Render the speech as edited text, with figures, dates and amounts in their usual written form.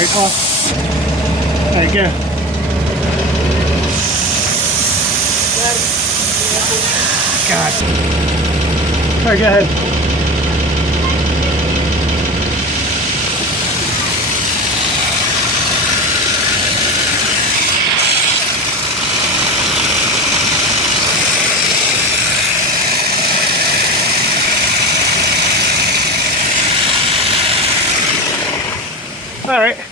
right off. There you go. God. All right, go ahead. All right.